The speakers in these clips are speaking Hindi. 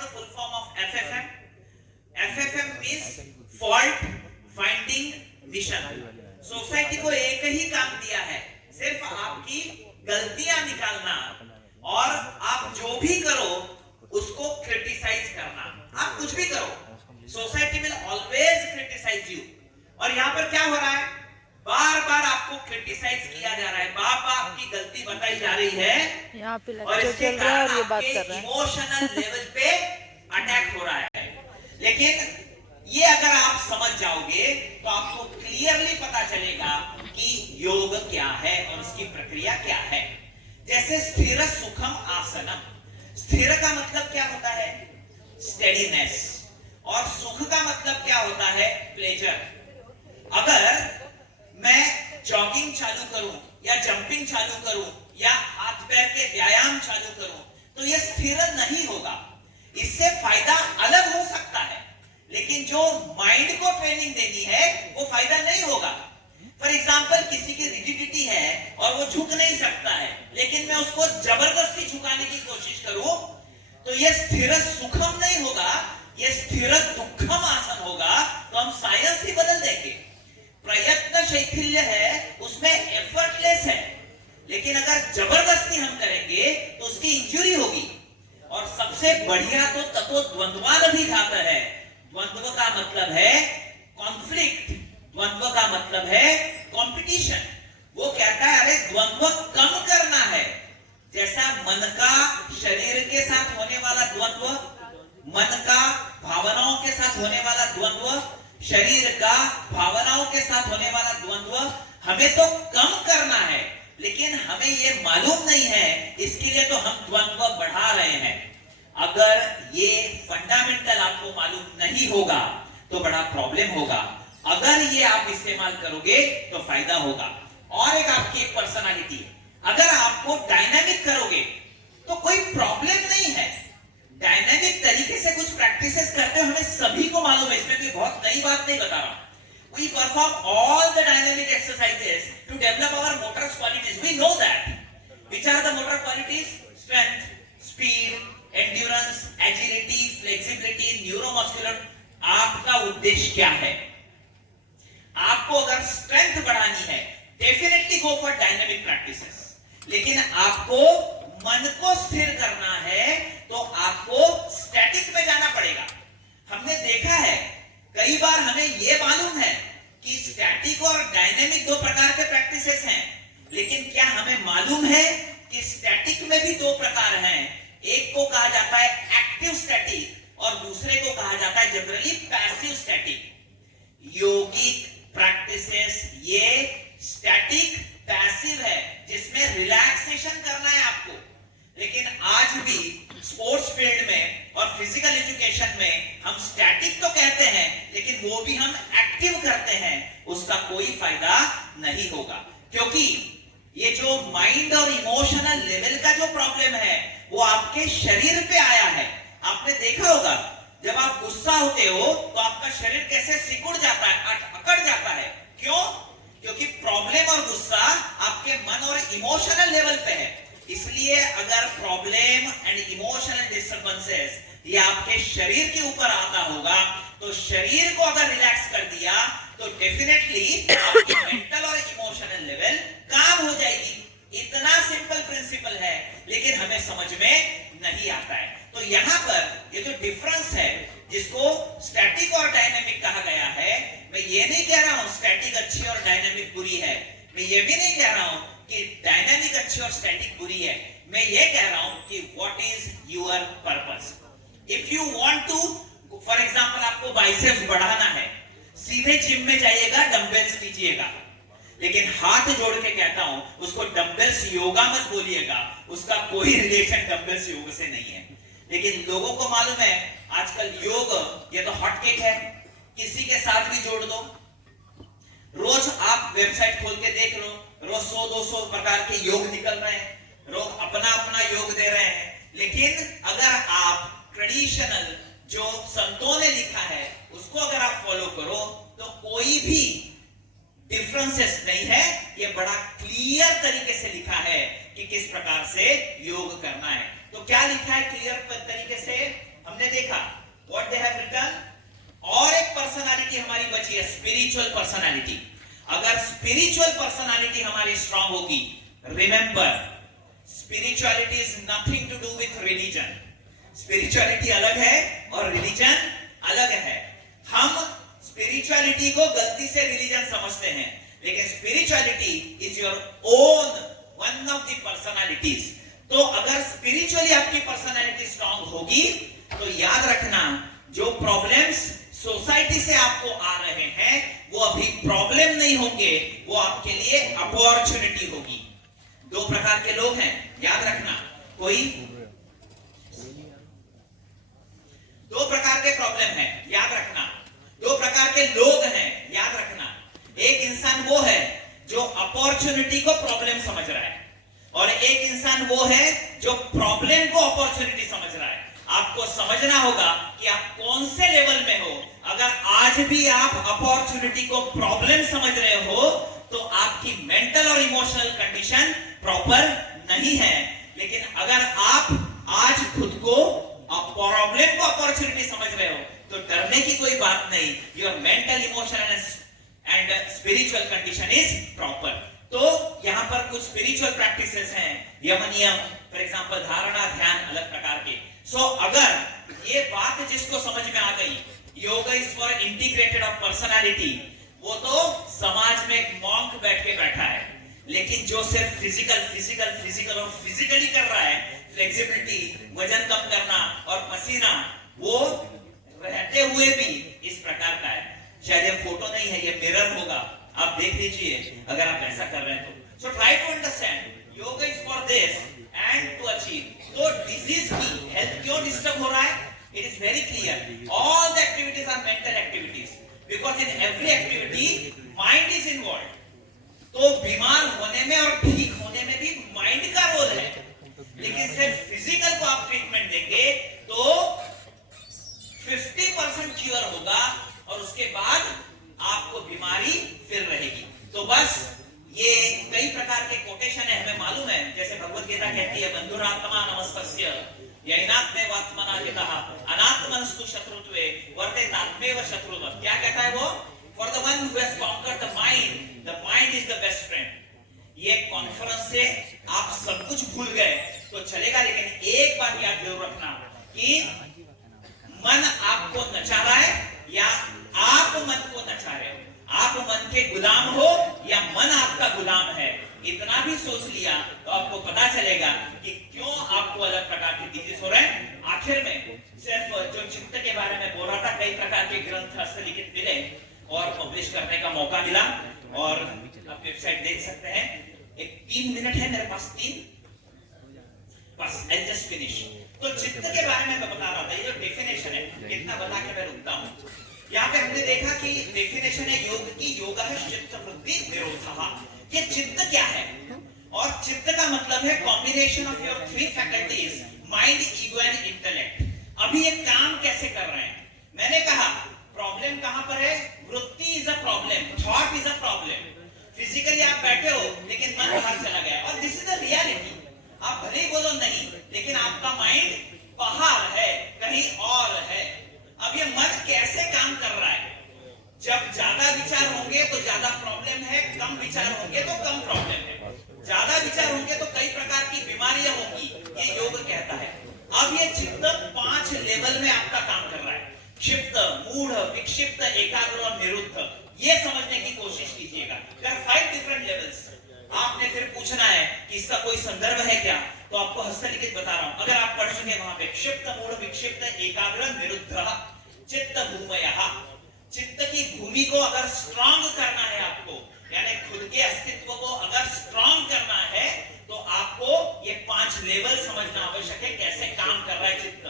the full form of FFM? FFM means fault finding mission. Society को एक ही काम दिया है, सिर्फ आपकी गलतियां निकालना, और आप जो भी करो उसको क्रिटिसाइज करना। आप कुछ भी करो, society will always criticise you. और यहाँ पर क्या हो रहा है, बार बार आपको क्रिटिसाइज किया जा रहा है, बार बार आपकी गलती बताई जा रही है, यहाँ पे और इसके कारण ये बात आपके कर रहा है। इमोशनल लेवल पे अटैक हो रहा है। लेकिन ये अगर आप समझ जाओगे तो आपको क्लियरली पता चलेगा कि योग क्या है और उसकी प्रक्रिया क्या है। जैसे स्थिर सुखम आसनम, स्थिर का मतलब क्या होता है, स्टेडीनेस, और सुख का मतलब क्या होता है, प्लेजर। अगर मैं जॉगिंग चालू करूं या जंपिंग चालू करूं या हाथ पैर के व्यायाम चालू करूं तो यह स्थिर नहीं होगा। इससे फायदा अलग हो सकता है, लेकिन जो माइंड को ट्रेनिंग देनी है वो फायदा नहीं होगा। फॉर एग्जाम्पल, किसी की रिजिडिटी है और वो झुक नहीं सकता है, लेकिन मैं उसको जबरदस्ती झुकाने की कोशिश करूं तो ये स्थिर सुखम नहीं होगा, ये स्थिर दुखम आसन होगा। तो हम साइंस ही बदल देंगे। प्रयत्न शैथिल्य है, उसमें एफर्टलेस है, लेकिन अगर जबरदस्ती हम करेंगे तो उसकी इंजुरी होगी। और सबसे बढ़िया तो तत्व द्वंद्वान भी जाता है। द्वंद्व का मतलब है कॉन्फ्लिक्ट, द्वंद्व का मतलब है कंपटीशन। वो कहता है अरे द्वंद्व कम करना है, जैसा मन का शरीर के साथ होने वाला द्वंद्व, मन का भावनाओं के साथ होने वाला द्वंद्व, शरीर का भावनाओं के साथ होने वाला द्वंद्व हमें तो कम करना है, लेकिन हमें ये मालूम नहीं है, इसके लिए तो हम द्वंद्व बढ़ा रहे हैं। अगर ये फंडामेंटल आपको मालूम नहीं होगा तो बड़ा प्रॉब्लम होगा। अगर ये आप इस्तेमाल करोगे तो फायदा होगा। और एक आपकी एक पर्सनालिटी है, अगर आपको डायनामिक करोगे तो कोई प्रॉब्लम नहीं है। डायनामिक तरीके से कुछ प्रैक्टिसेस करते हो, हमें सभी को मालूम है, इसमें कोई बहुत नई बात नहीं बता रहा। We perform all the dynamic exercises to develop our motor qualities. We know that. Which are the motor qualities? Strength, speed, endurance, agility, flexibility, neuromuscular. आपका उद्देश्य क्या है? आपको अगर स्ट्रेंथ बढ़ानी है, definitely go for dynamic practices. लेकिन आपको मन को स्थिर करना है तो आपको स्टैटिक में जाना पड़ेगा। हमने देखा है कई बार, हमें यह मालूम है कि स्टैटिक और डायनेमिक दो प्रकार के प्रैक्टिसेस हैं, लेकिन क्या हमें मालूम है कि स्टैटिक में भी दो प्रकार हैं? एक को कहा जाता है एक्टिव स्टैटिक और दूसरे को कहा जाता है जनरली पैसिव स्टैटिक। योगिक प्रैक्टिसेस ये स्टैटिक पैसिव है, जिसमें रिलैक्सेशन करना है आपको। लेकिन आज भी स्पोर्ट्स फील्ड में और फिजिकल एजुकेशन में हम स्टैटिक तो कहते हैं, लेकिन वो भी हम एक्टिव करते हैं, उसका कोई फायदा नहीं होगा। क्योंकि ये जो माइंड और इमोशनल लेवल का जो प्रॉब्लम है वो आपके शरीर पे आया है। आपने देखा होगा जब आप गुस्सा होते हो तो आपका शरीर कैसे सिकुड़ जाता है, अकड़ जाता है। क्यों? क्योंकि प्रॉब्लम और गुस्सा आपके मन और इमोशनल लेवल पे है। इसलिए अगर प्रॉब्लम एंड इमोशनल डिस्टर्बेंसेस ये आपके शरीर के ऊपर आता होगा तो शरीर को अगर रिलैक्स कर दिया तो डेफिनेटली आपकी मेंटल और इमोशनल लेवल काम हो जाएगी। इतना सिंपल प्रिंसिपल है, लेकिन हमें समझ में नहीं आता है। तो यहाँ पर ये जो डिफरेंस है, जिसको स्टैटिक और डायनेमिक कहा गया है, मैं ये नहीं कह रहा हूं स्टैटिक अच्छी और डायनेमिक बुरी है। मैं ये भी नहीं कह रहा हूं कि डायनामिक अच्छी और स्टैटिक बुरी है। मैं ये कह रहा हूं कि what is your purpose. If you want to, for example, आपको बाइसेप्स बढ़ाना है, सीधे जिम में जाइएगा, डंबल्स कीजिएगा। लेकिन हाथ जोड़ के कहता हूं, उसको डंबल्स योगा मत बोलिएगा, उसका कोई रिलेशन डंबल्स योग से नहीं है। लेकिन लोगों को मालूम है आजकल योग ये तो हॉट केक है, किसी के साथ भी जोड़ दो। रोज आप वेबसाइट खोल के देख लो, रोज 100-200 प्रकार के योग निकल रहे हैं, लोग अपना अपना योग दे रहे हैं। लेकिन अगर आप ट्रेडिशनल जो संतों ने लिखा है उसको अगर आप फॉलो करो तो कोई भी डिफरेंसेस नहीं है। ये बड़ा क्लियर तरीके से लिखा है कि किस प्रकार से योग करना है। तो क्या लिखा है क्लियर तरीके से? हमने देखा व्हाट दे हैव रिटन। और एक पर्सनालिटी हमारी बची है, स्पिरिचुअल पर्सनालिटी। अगर स्पिरिचुअल पर्सनालिटी हमारी स्ट्रांग होगी, remember spirituality is nothing to do with religion. Spirituality अलग है और रिलीजन अलग है। हम स्पिरिचुअलिटी को गलती से रिलीजन समझते हैं, लेकिन spirituality is your own one of the personalities. तो अगर स्पिरिचुअली आपकी पर्सनालिटी स्ट्रांग होगी तो याद रखना, जो प्रॉब्लम्स सोसाइटी से आपको आ रहे हैं वो अभी प्रॉब्लम नहीं होंगे, वो आपके लिए अपॉर्चुनिटी होगी। दो प्रकार के लोग हैं, याद रखना। दो प्रकार के प्रॉब्लम है, याद रखना। दो प्रकार के लोग हैं, याद रखना। एक इंसान वो है जो अपॉर्चुनिटी को प्रॉब्लम समझ रहा है, और एक इंसान वो है जो प्रॉब्लम को अपॉर्चुनिटी समझ रहा है। आपको समझना होगा कि आप कौन से लेवल में हो। अगर आज भी आप अपॉर्चुनिटी को प्रॉब्लम समझ रहे हो तो आपकी मेंटल और इमोशनल कंडीशन प्रॉपर नहीं है। लेकिन अगर आप आज खुद को प्रॉब्लम को अपॉर्चुनिटी समझ रहे हो तो डरने की कोई बात नहीं। Your mental emotional and spiritual condition is proper. तो यहां पर कुछ स्पिरिचुअल प्रैक्टिसेस हैं, यम नियम, फॉर एग्जांपल धारणा, ध्यान, अलग प्रकार के। सो अगर ये बात जिसको समझ में आ गई, yoga is for integrated of personality, वो तो समाज में एक मॉन्क बैठ के बैठा है। लेकिन जो सिर्फ फिजिकल और फिजिकली कर रहा है, फ्लेक्सिबिलिटी, वजन कम करना और पसीना, वो रहते हुए भी इस प्रकार का है। शायद ये फोटो नहीं है, ये मिरर होगा, आप देख लीजिए अगर आप ऐसा कर रहे हैं तो। So try to understand yoga is for this end to achieve. तो डिजीज की हेल्थ क्यों डिस्टर्ब हो रहा है? It is very clear, all the activities are mental activities, because in every activity mind is involve. तो बीमार होने में और ठीक होने में भी माइंड का रोल है। लेकिन सिर्फ फिजिकल को आप ट्रीटमेंट देंगे तो 50% क्योर होगा और उसके बाद आपको बीमारी फिर रहेगी। तो बस ये कई प्रकार के कोटेशन है, हमें मालूम है। जैसे भगवत गीता कहती है, बंधुरात्मा नमस्तस्य यैनात्मेवात्मनाजितः अनात्मनस्तु शत्रुत्वे वर्तेतात्मेव शत्रुवत्। क्या कहता है वो? For the one who has conquered the mind is the best friend. ये कॉन्फ्रेंस से आप सब कुछ भूल गए तो चलेगा, लेकिन एक बात याद जरूर रखना कि मन आपको नचा रहा है या आप मन को नचा रहे हो। आप मन के गुलाम हो या मन आपका गुलाम है, इतना भी सोच लिया तो आपको पता चलेगा कि क्यों आपको अलग प्रकार के डिजीज हो रहे हैं। आखिर में सिर्फ जो चित्त के बारे में बोल रहा था, कई प्रकार के ग्रंथ हस्तलिखित मिले और पब्लिश करने का मौका मिला, और आप वेबसाइट देख सकते हैं। एक 3 मिनट है मेरे पास, 3 बस, आई जस्ट फिनिश। तो चित्त के बारे में मैं बता रहा था, ये जो डेफिनेशन है, कितना बता के मैं रुकता हूँ। यहाँ पे हमने देखा कि डेफिनेशन है योग की, योगा है चित्त वृत्ति निरोधः। ये चित्त क्या है? और चित्त का मतलब है combination of your 3 faculties, mind, ego and intellect. अभी ये काम कैसे कर रहे हैं? मैंने कहा प्रॉब्लम कहां पर है? वृत्ति is a problem, thought is a problem. Physically आप बैठे हो लेकिन मन बाहर चला गया, और दिस इज द रियलिटी। आप भले ही बोलो नहीं, लेकिन आपका माइंड बाहर है, कहीं और है। अब ये मन कैसे काम कर रहा है? जब ज्यादा विचार होंगे तो ज्यादा प्रॉब्लम है, कम विचार होंगे तो कम प्रॉब्लम है। ज्यादा विचार होंगे तो कई प्रकार की बीमारियां होंगी, ये योग कहता है। अब ये चित्त 5 लेवल में आपका काम कर रहा है, क्षिप्त, मूढ़, विक्षिप्त, एकाग्र और निरुद्ध। ये समझने की कोशिश कीजिएगा। There are 5 different levels. आपने फिर पूछना है कि इसका कोई संदर्भ है क्या, तो आपको हस्तलिखित बता रहा हूं। अगर आप पढ़ सके वहां पे, क्षिप्त, मूढ़, विक्षिप्त, एकाग्र, निरुद्ध, चित्त भूमयः। चित्त की भूमि को अगर स्ट्रांग करना है आपको, यानी खुद के अस्तित्व को अगर स्ट्रांग करना है, तो आपको ये 5 लेवल समझना आवश्यक है, कैसे काम कर रहा है चित्त।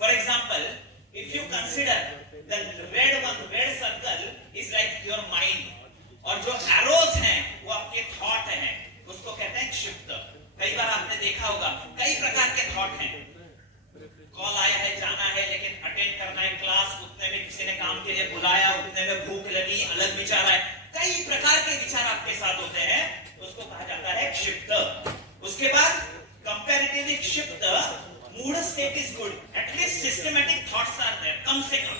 For example, if you consider the red circle is like your mind, और जो एरोज हैं वो आपके थॉट हैं, उसको कहते हैं क्षिप्त। कई बार आपने देखा होगा कई प्रकार के थॉट हैं। कॉल आया है, जाना है, लेकिन अटेंड करना है क्लास, उतने में किसी ने काम के लिए बुलाया, उतने में भूख लगी, अलग विचार आए। कई प्रकार के विचार आपके साथ होते हैं, उसको कहा जाता है क्षिप्त। उसके बाद कंपैरेटिवली क्षिप्त, mood state is good, at least systematic thoughts are there, कम से कम।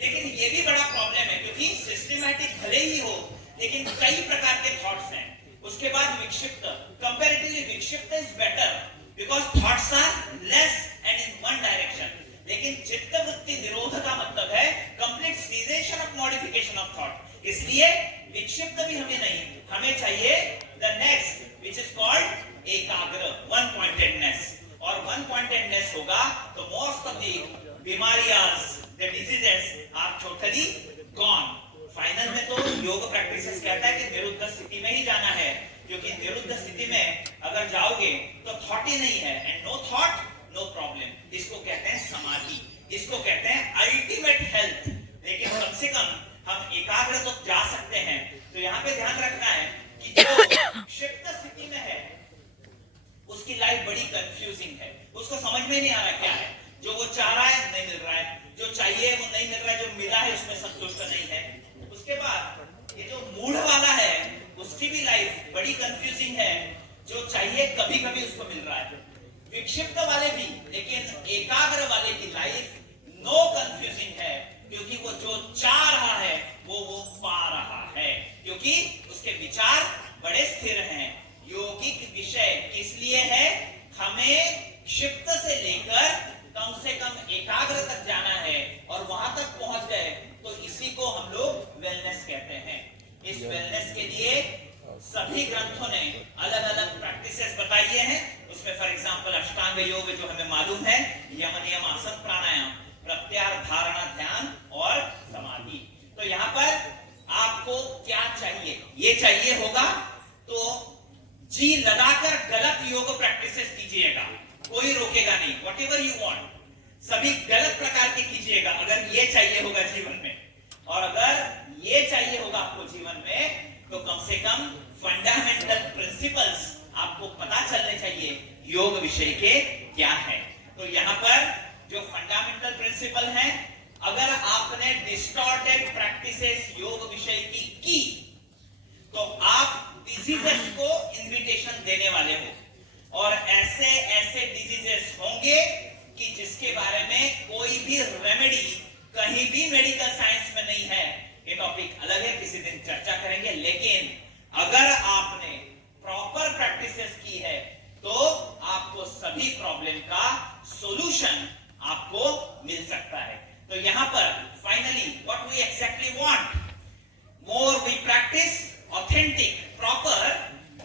लेकिन ये भी बड़ा प्रॉब्लम है, क्योंकि सिस्टमैटिक भले ही हो लेकिन कई प्रकार के थॉट्स हैं। उसके बाद विक्षिप्त, कंपैरेटिवली विक्षिप्त is better because thoughts are less and in one direction. लेकिन चित्त वृत्ति निरोध का मतलब है complete cessation of modification of thought. इसलिए विक्षिप्त भी हमें नहीं, हमें चाहिए the next which is called एकाग्र, वन पॉइंटेडनेस। और वन पॉइंटेडनेस होगा तो मोस्ट ऑफ द बीमारियां, the diseases are totally gone. Final में तो योग प्रैक्टिसेस कहता है कि निरुद्ध स्थिति में ही जाना है, क्योंकि निरुद्ध स्थिति में अगर जाओगे तो थॉट ही नहीं है, and no thought no problem. इसको कहते हैं समाधि, इसको कहते हैं अल्टीमेट हेल्थ। लेकिन कम से कम हम एकाग्र तो जा सकते हैं। तो यहाँ पे ध्यान रखना है कि जो क्षिप्त स्थिति में है उसकी लाइफ बड़ी कंफ्यूजिंग है, उसको समझ में नहीं आ रहा क्या है। जो वो चाह रहा है नहीं मिल रहा है, जो चाहिए वो नहीं मिल रहा है, जो मिला है उसमें संतुष्ट नहीं है। उसके बाद ये जो मूड वाला है उसकी भी लाइफ बड़ी कंफ्यूजिंग है, जो चाहिए कभी कभी उसको मिल रहा है। विक्षिप्त वाले भी, लेकिन एकाग्र वाले की लाइफ नो कंफ्यूजिंग है, क्योंकि वो जो चाह रहा है वो पा रहा है, क्योंकि उसके विचार बड़े स्थिर हैं। योगिक विषय किस लिए है? हमें क्षिप्त से लेकर कम से कम एकाग्र तक जाना है, और वहां तक पहुंच गए तो इसी को हम लोग वेलनेस कहते हैं। इस वेलनेस के लिए सभी ग्रंथों ने अलग अलग प्रैक्टिसेस बताई हैं। उसमें फॉर एग्जांपल अष्टांग योग जो हमें मालूम है, यम नियम आसन प्राणायाम, प्रत्याहार धारणा ध्यान और समाधि। तो यहाँ पर आपको क्या चाहिए? ये चाहिए होगा तो जी लगाकर गलत योग प्रैक्टिसेस कीजिएगा, कोई रोकेगा नहीं। व्हाटएवर यू वांट, सभी गलत प्रकार के कीजिएगा अगर ये चाहिए होगा जीवन में। और अगर ये चाहिए होगा आपको जीवन में, तो कम से कम फंडामेंटल प्रिंसिपल्स आपको पता चलने चाहिए योग विषय के क्या है। तो यहाँ पर जो फंडामेंटल प्रिंसिपल है, अगर आपने डिस्टॉर्टेड प्रैक्टिसेस योग विषय की तो आप डिजीजेस को इनविटेशन देने वाले हो, और ऐसे ऐसे डिजीजेस होंगे कि जिसके बारे में कोई भी रेमेडी कहीं भी मेडिकल साइंस में नहीं है। ये टॉपिक अलग है, किसी दिन चर्चा करेंगे। लेकिन अगर आपने प्रॉपर प्रैक्टिसेस की है तो आपको सभी प्रॉब्लम का सॉल्यूशन आपको मिल सकता है। तो यहां पर finally what we exactly want, more we practise authentic proper,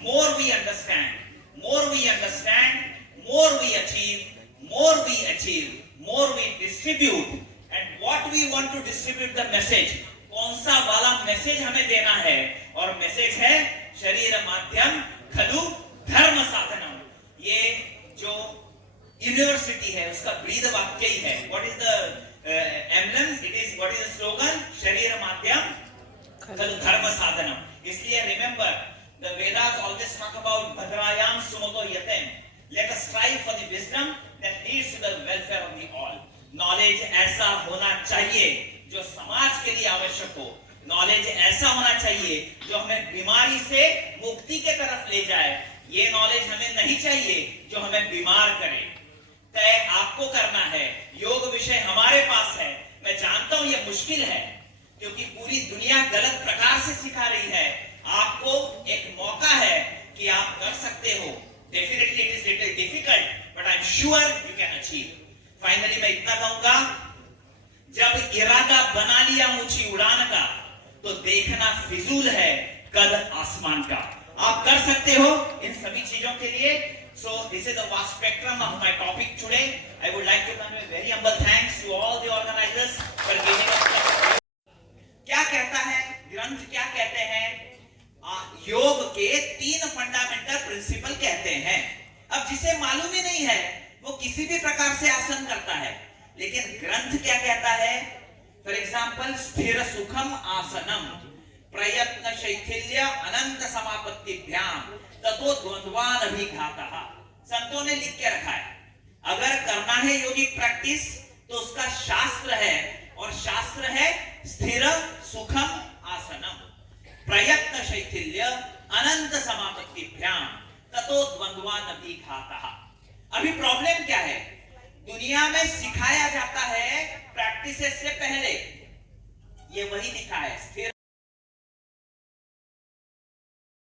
more we understand, more we understand, more we achieve, more we achieve, more we distribute. And what we want to distribute the message, कौन सा वाला मैसेज हमें देना है? और मैसेज है शरीर माध्यम खलु धर्म साधनम। ये जो यूनिवर्सिटी है उसका ब्रीद वाक्य ही है। What is the emblem? It is, what is the slogan? शरीर माध्यम खलु धर्म साधनम। इसलिए remember, the Vedas always talk about भद्रायाम सुमतो यतेम। Let us strive for the wisdom that leads to the welfare of the all. Knowledge ऐसा होना चाहिए जो समाज के लिए आवश्यक हो। नॉलेज ऐसा होना चाहिए जो हमें बीमारी से मुक्ति के तरफ ले जाए। ये नॉलेज हमें नहीं चाहिए जो हमें बीमार करे। तय आपको करना है। योग विषय हमारे पास है। मैं जानता हूं ये मुश्किल है, क्योंकि पूरी दुनिया गलत प्रकार से सिखा रही है। आपको एक मौका है कि आप कर सकते हो। Definitely it is little difficult, but I am sure you can achieve. Finally मैं इतना कहूंगा, जब इरादा बना लिया ऊंची उड़ान का, तो देखना फिजूल है कद आसमान का। आप कर सकते हो इन सभी चीजों के लिए। So this is the vast spectrum of my topic today. I would like to convey very humble thanks to all the organizers for giving us. क्या कहता है ग्रंथ, क्या कहते हैं? योग के 3 फंडामेंटल प्रिंसिपल कहते हैं। अब जिसे मालूम ही नहीं है वो किसी भी प्रकार से आसन करता है, लेकिन ग्रंथ क्या कहता है? फॉर एग्जाम्पल, स्थिर सुखम आसनम प्रयत्न शैथिल्य अनंत समापत्तिभ्याम ततो द्वंद्वान अभिघातः। संतों ने लिख के रखा है, अगर करना है योगिक प्रैक्टिस तो उसका शास्त्र है, और शास्त्र है स्थिर सुखम आसनम प्रयत्न शैथिल्य अनंत समापत्तिभ्याम ततो द्वंद्वान अभिघातः। अभी प्रॉब्लम क्या है? दुनिया में सिखाया जाता है प्रैक्टिसेस से पहले, ये वही लिखा है, स्थिर